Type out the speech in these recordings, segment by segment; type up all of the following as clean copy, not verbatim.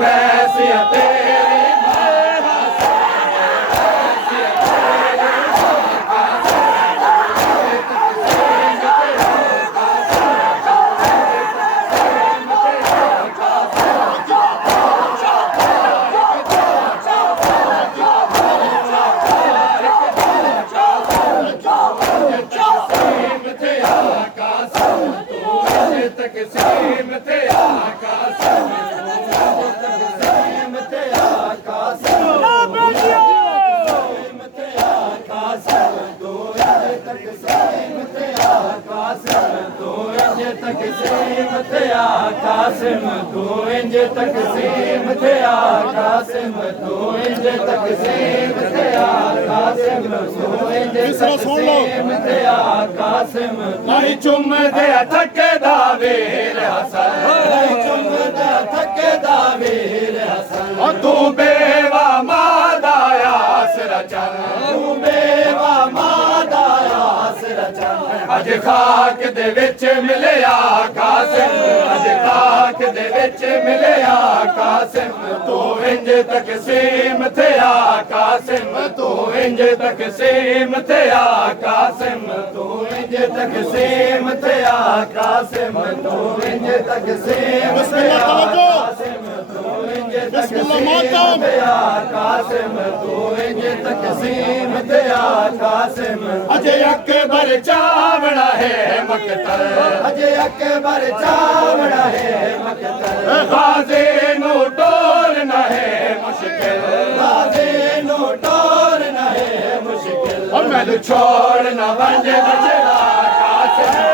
वैसिया तेरी कासिम तू इंज तकसीम थिया कासिम तू इंज तकसीम थिया कासिम तू इंज तकसीम थिया कासिम नहीं चुम दे थके दा वीर हसन नहीं चुम दे थके दा वीर हसन तू बेवा मादाया सिर चल तू बेवा मादाया सिर चल अज खाक दे विच मिलिया कासिम अज खाक दे विच मिलिया कासिम तू इंज तकसीम थिया कासिम तू इंज तकसीम थिया कासिम तू इंज तकसीम थिया कासिम तू इंज तकसीम थिया कासिम तू इंज तकसीम थिया कासिम तू इंज तकसीम थिया कासिम अजय अकबर चावड़ा है मकतल अजय अकबर चावड़ा है मकतल गाज़ी नू टोलना है मुश्किल गाज़ी नू टोलना है मुश्किल और मैनू छोड़ना वंजे बचड़ा कासिम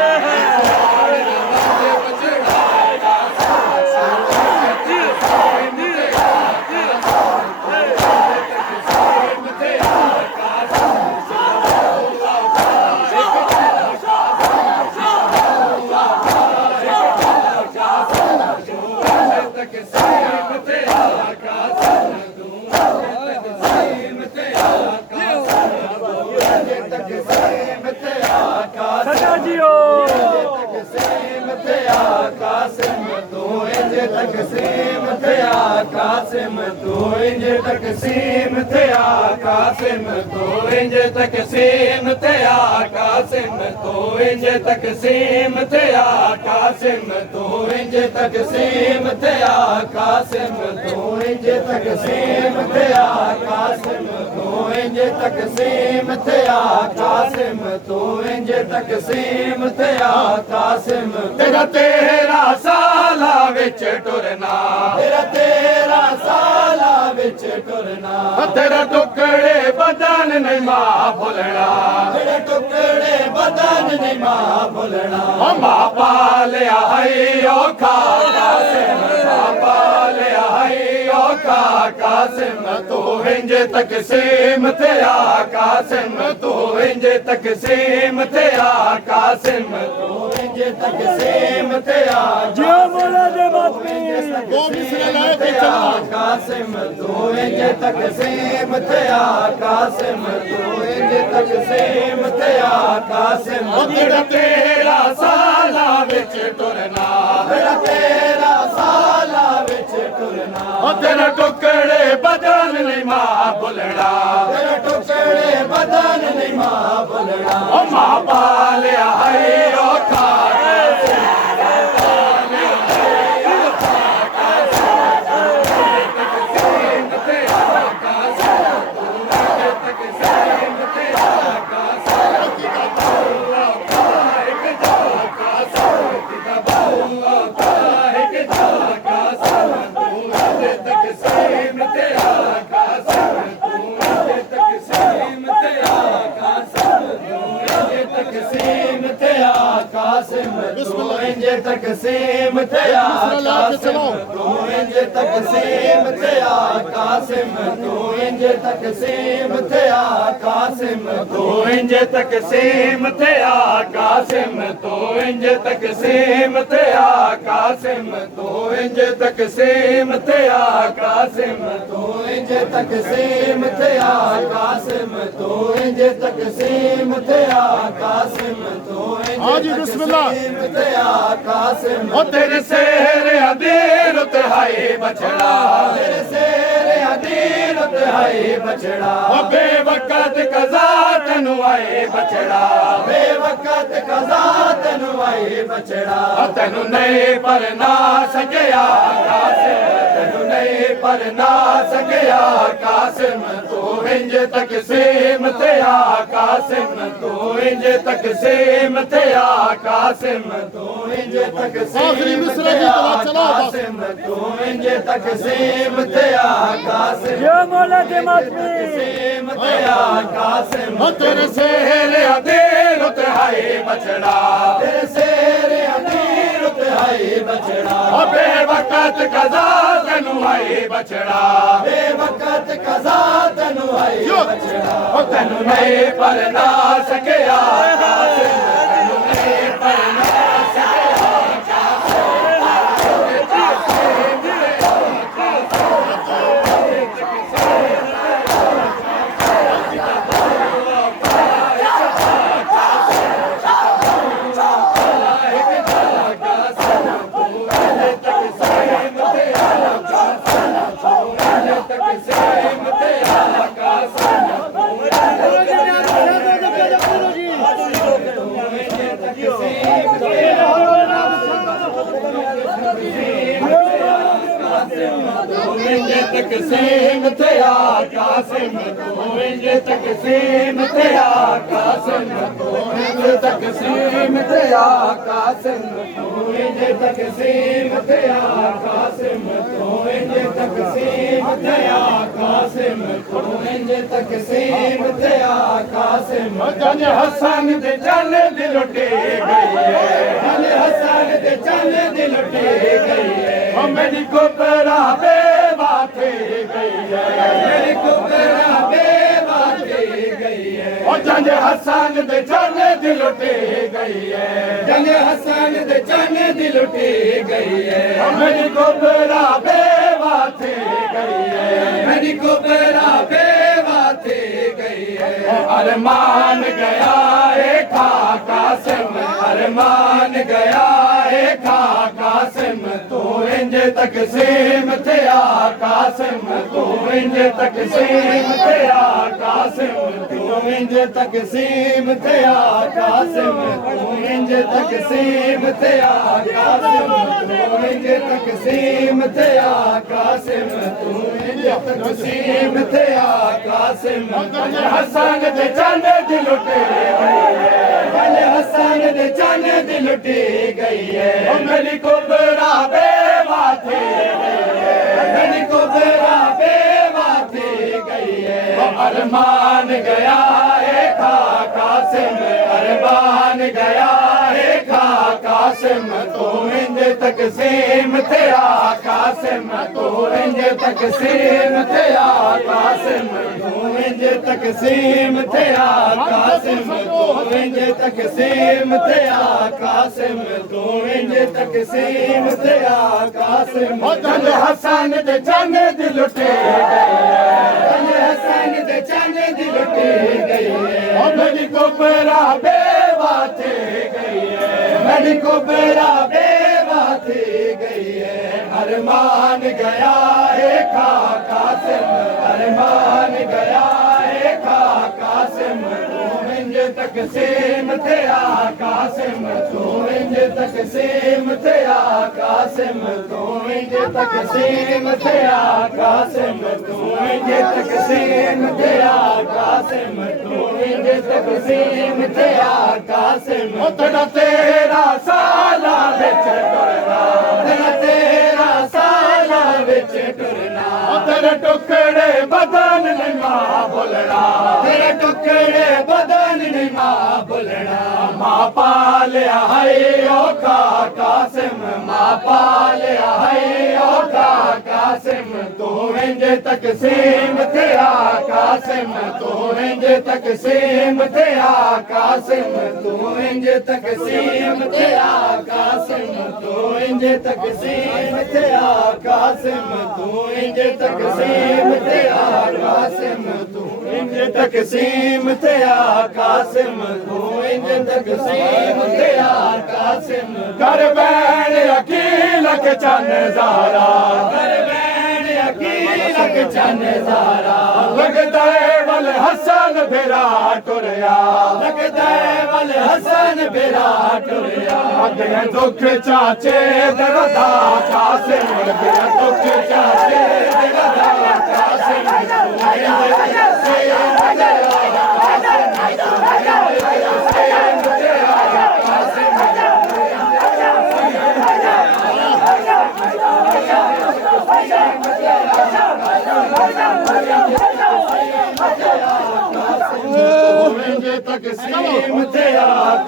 तकसीम थिया कासिम तू इंज तकसीम थिया कासिम तू इंज तकसीम थिया कासिम तू इंज तकसीम थिया कासिम तू इंज तकसीम थिया कासिम तू इंज तकसीम थिया कासिम तू इंज तकसीम थिया कासिम तू इंज तकसीम थिया कासिम तेरा साला विच टुरना तेरा साला विच टुरना तेरा टुकड़े बदन नहीं मां भुलना तेरे टुकड़े बदन नहीं मां भुलना मां पालिया है औखा कासिम मां पालिया है औखा कासिम तू इंज तकसीम थिया कासिम तू इंज तकसीम थिया कासिम तू इंज तकसीम थिया जो मोला दे बापी वो मिसरा लाए थे कासिम तू इंज तकसीम थिया कासिम तू इंज तकसीम थिया कासिम तेरा साला विच टुरना तेरा साला विच टुरना तेरा टुकड़े बदन नहीं मां भुलना तेरा टुकड़े बदन नहीं मां भुलना मां पालिया है औखा तकसीम थिया कासिम तू इंज तकसीम थिया कासिम तू इंज तकसीम थिया कासिम तू इंज तकसीम थिया कासिम तू इंज तकसीम थिया कासिम तू इंज तकसीम थिया कासिम तू इंज तकसीम थिया कासिम तू इंज तकसीम थिया कासिम तू इंज तकसीम थिया कासिम ओ तेरे सेहरे अदीर उतहाई बछड़ा तेरे सेरे अदीर उतहाई बछड़ा ओ बेवकत कज़ा तनु आए बछड़ा बेवकत कज़ा तनु आई बछड़ा ओ तनु नहीं पर ना सकिया कासिम तनु नहीं पर ना सकिया कासिम तू इंज तकसीम थिया कासिम तू इंज तकसीम थिया कासिम तू इंज तकसीम आखिरी मिसरे की तरह चलाओ बस। कासिम तू इंज तकसीम थिया कासिम जो मौला के मातमी तकसीम थिया कासिम ओ तेरे सेहरे अदीर उतहाई बछड़ा तेरे सेरे अदीर उतहाई बछड़ा ओ बेवकत कज़ा तनु आई बछड़ा बेवकत कज़ा तनु आई बछड़ा ओ तनु नहीं पर ना सकिया कासिम तनु नहीं पर ना तकसीम थिया कासिम तू इंज तकसीम थिया कासिम तू इंज तकसीम थिया कासिम तू इंज तकसीम थिया कासिम तू इंज तकसीम थिया कासिम तू इंज तकसीम थिया कासिम जन हसन दे जन दिल लुटे गई है जन हसन दे जन दिल लुटे गई है मेरी कोपरा बेबाथे गई है मेरी कुबरा बेबाते गई है ओ जंग हसन दे जन दिल लुटे गई है जन हसन दे जन दिल लुटे गई है मेरी कोपरा बेबाथे गई है मेरी कुबरा बेबाते गई है अरमान गया है खा कासिम अरमान गया है खा कासिम तू इंज तकसीम थिया कासिम तू इंज तकसीम थिया कासिम तू इंज तकसीम थिया कासिम तू इंज तकसीम थिया कासिम तू इंज तकसीम थिया कासिम तू इंज तकसीम थिया कासिम हसन दे जन दिल लुटे गई है जन हसन दे जन दिल लुटे गई है मेरी कोबरा बेबाथे गई है मेरी कुबरा बेबाते गई है अरमान गया है खा कासिम अरमान गया है खा कासिम तू इंज तकसीम थिया कासिम तू इंज तकसीम थिया कासिम तू इंज तकसीम थिया कासिम तू इंज तकसीम थिया कासिम तू इंज तकसीम थिया कासिम जन हसन दे जन दिल लुटे गई है जन हसन दे जन दिल लुटे गई है मेरी कोबरा बेबाथे गई है मेरी कुबरा बेबाते गई है अरमान गया है खा कासिम अरमान गया है खा कासिम तू इंज तकसीम थिया कासिम तू इंज तकसीम थिया कासिम तू इंज तकसीम थिया कासिम तू इंज तकसीम थिया कासिम तू इंज तकसीम थिया कासिम उतना तेरा साला बिच टुरना तेरा साला विच टुरना तेरे टुकड़े बदन ने मां बोलना तेरे टुकड़े बदन ने मां बोलना मां पालिया है ओ खा कासिम मां पालिया है ओ खा कासिम कासिम तू इंज तकसीम थे कासिम तू इंज तकसीम थे कासिम तू इंज तकसीम थे कासिम तू इंज तकसीम थे कासिम तू इंज तकसीम थे कासिम तू इंज तकसीम थे कासिम तू इंज तकसीम थे कासिम कर बैन अकील के चन ज़ारा कर बैन अकील के चन ज़ारा लगदा है वल हसन फिरा टुरया लगदा है वल हसन फिरा टुरया अगे दुख चाचे दरदा कासिम अगे दुख चाचे दरदा कासिम तकसीम थे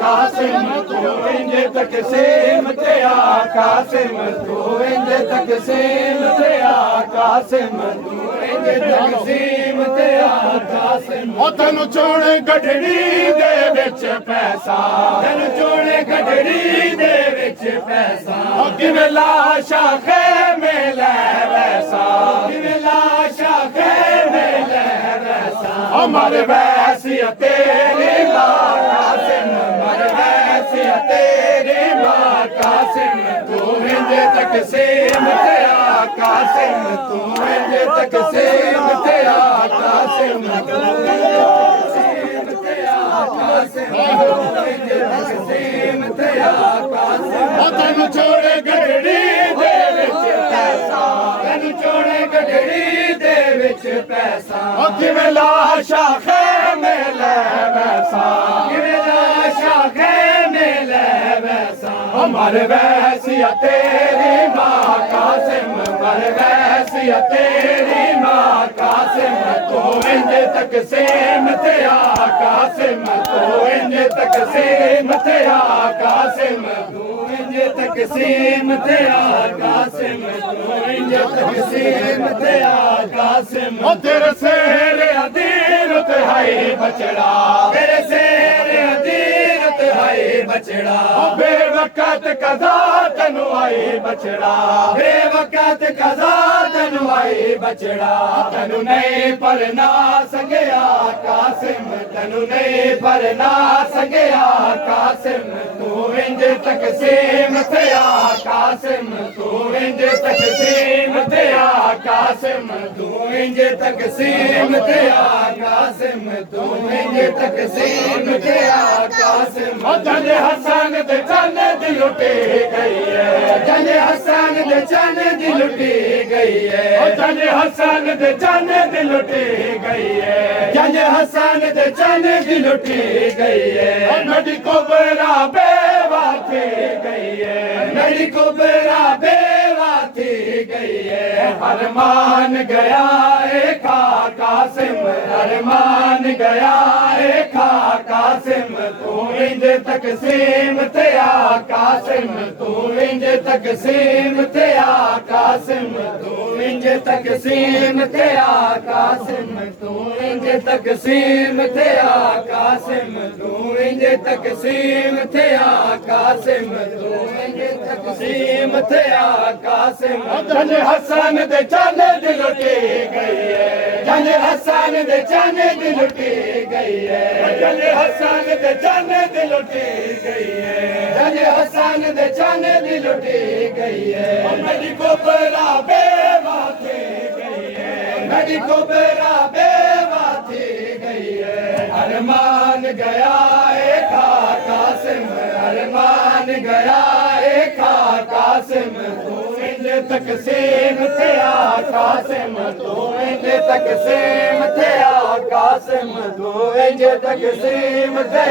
कासिम तू इंज तकसीम थे कासिम तू इंज तकसीम थे कासिम तू इंज तकसीम थे कासिम ओ तनु चोणे गढ़ड़ी दे विच पैसा तनु चोणे गढ़ड़ी दे विच पैसा किवें लाशा खेमे लै वैसा किवें लाशा खेमे लै वैसा हमारे वैसिया तेरी माँ कासिम हमारे वैसिया तेरी माँ कासिम तू इंज तकसीम थे कासिम तू इंज तकसीम थे कासिम तू इंज तकसीम थे कासिम तनु छोड़े गढ़ड़ी दे विच पैसा तनु छोड़े गढ़ड़ी दे विच पैसा किवें लाशा खेमे लै वैसा किवें लाशा खेमे लै वैसा हमारे वैसिया तेरी माँ कासिम हमारे वैसिया तेरी माँ कासिम तू इंज तकसीम थे कासिम तू इंज तकसीम थे कासिम तू इंज तकसीम थे कासिम तू इंज तकसीम थे कासिम तेरे शेर अदीर ते हाय बचड़ा तेरे शेर अदीर ते हाय बचड़ा बेवकत कदा तनु आई बचड़ा बेवकत कदा तनु आई बचड़ा तनु नहीं पर ना सगया कासिम तनु नहीं पर ना सगया कासिम तू इंज तकसीम थे कासिम तू इंज तकसीम थे कासिम तू इंज तकसीम थे कासिम तू इंज तकसीम थे कासिम जन हसन दे चन दी लुटी गई है जन हसन दे चन दी लुटी गई है जन हसन दे चन दी लुटी गई है जन हसन दे चन दी लुटी गई है नडी कोबरा बेवा थी गई है नडी कोबरा बेवा थी गई है अरमान गया खा कासिम अरमान गया खा कासिम तू इंज तकसीम थे कासिम तू इंज तकसीम थे कासिम तू इंज तकसीम थे कासिम तू इंज तकसीम थे कासिम तू इंज तकसीम थे कासिम तू इंज तकसीम थे कासिम जन हसन दे चन दी लुटी गई है जन हसन दे चन दी लुटी गई है जन हसन दे चन दी लुटी गई है जन हसन दे चन दी लुटी गई है नदी कोबरा बेवा थी गई है नदी कोबरा बेवा थी गई है अरमान गया खा कासिम अरमान गया खा कासिम तू इंज तकसीम थे कासिम तू इंज तकसीम थे कासिम तू इंज तकसीम थे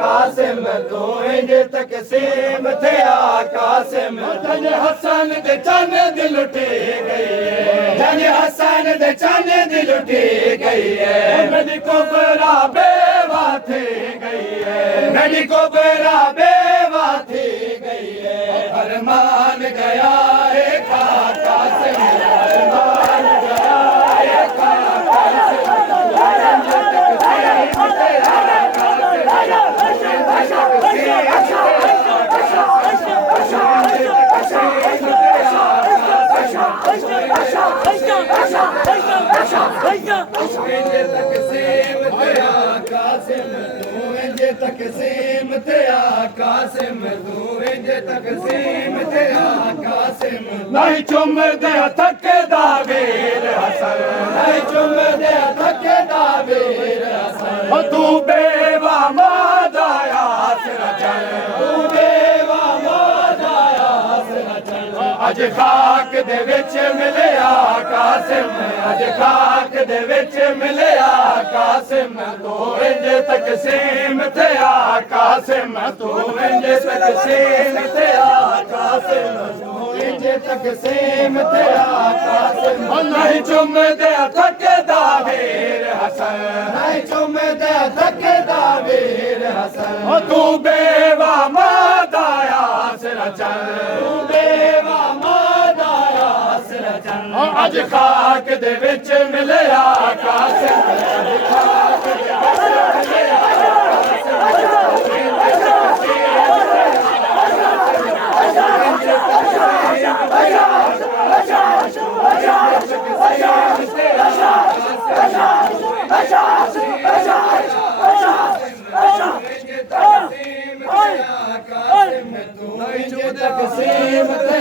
कासिम तू इंज तकसीम थे कासिम जन हसन दे चन दी लुटी गई है जन हसन दे चन दी लुटी गई है नदी कोबरा बेवा थी गई है नदी कोबरा बेवा थी गई है अरमान गया खा कासिम अरमान तकसीम ते कासिम तू इंज तकसीम ते कासिम नहीं चुम दे थके दा वीर हसन नहीं चुम दे थके दा वीर हसन तू बेवा मादाया सिर चल तू बेवा मादाया सिर चल अज खाक दे विच मिलिया कासिम अज खाक दे विच मिलिया कासिम तू इंज तकसीम ते कासिम तू इंज तकसीम ते कासिम तू इंज तकसीम ते कासिम नहीं चुम दे थके दा वीर हसन नहीं चुम दे थके दा वीर हसन तू बेवा मादाया सिर चल तू बेवा मादाया सिर चल अज खाक दे विच मिलिया कासिम अज खाक दे विच मिलिया तकसीम ते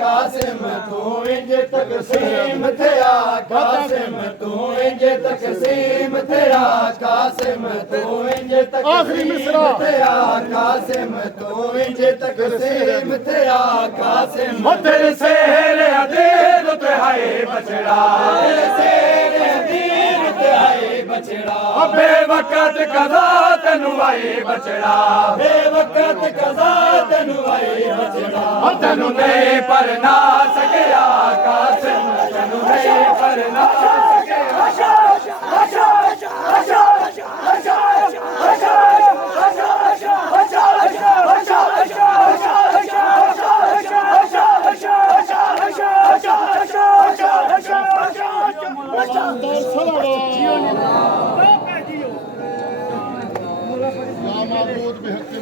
कासिम तू इंज तकसीम ते कासिम तू इंज तकसीम ते कासिम तू इंज तकसीम ते कासिम तू इंज तकसीम ते कासिम तेरे सेहरे अदील ते हाय बचड़ा तेरे सेहरे अदील ते हाय बचड़ा बेवकत कदा तेनु आई बचड़ा बेवकत कदा तेनु आई बचड़ा तेनु नहीं पर ना सकिया कासिम तेनु नहीं पर ना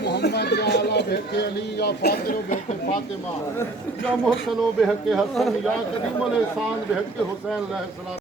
मोहम्मद या आला बेहके अली या फातिरो बेहके फातिमा या मुहसनो बेहके हसन या कदीमुल एहसान बेहके हुसैन अलैहिस्सलाम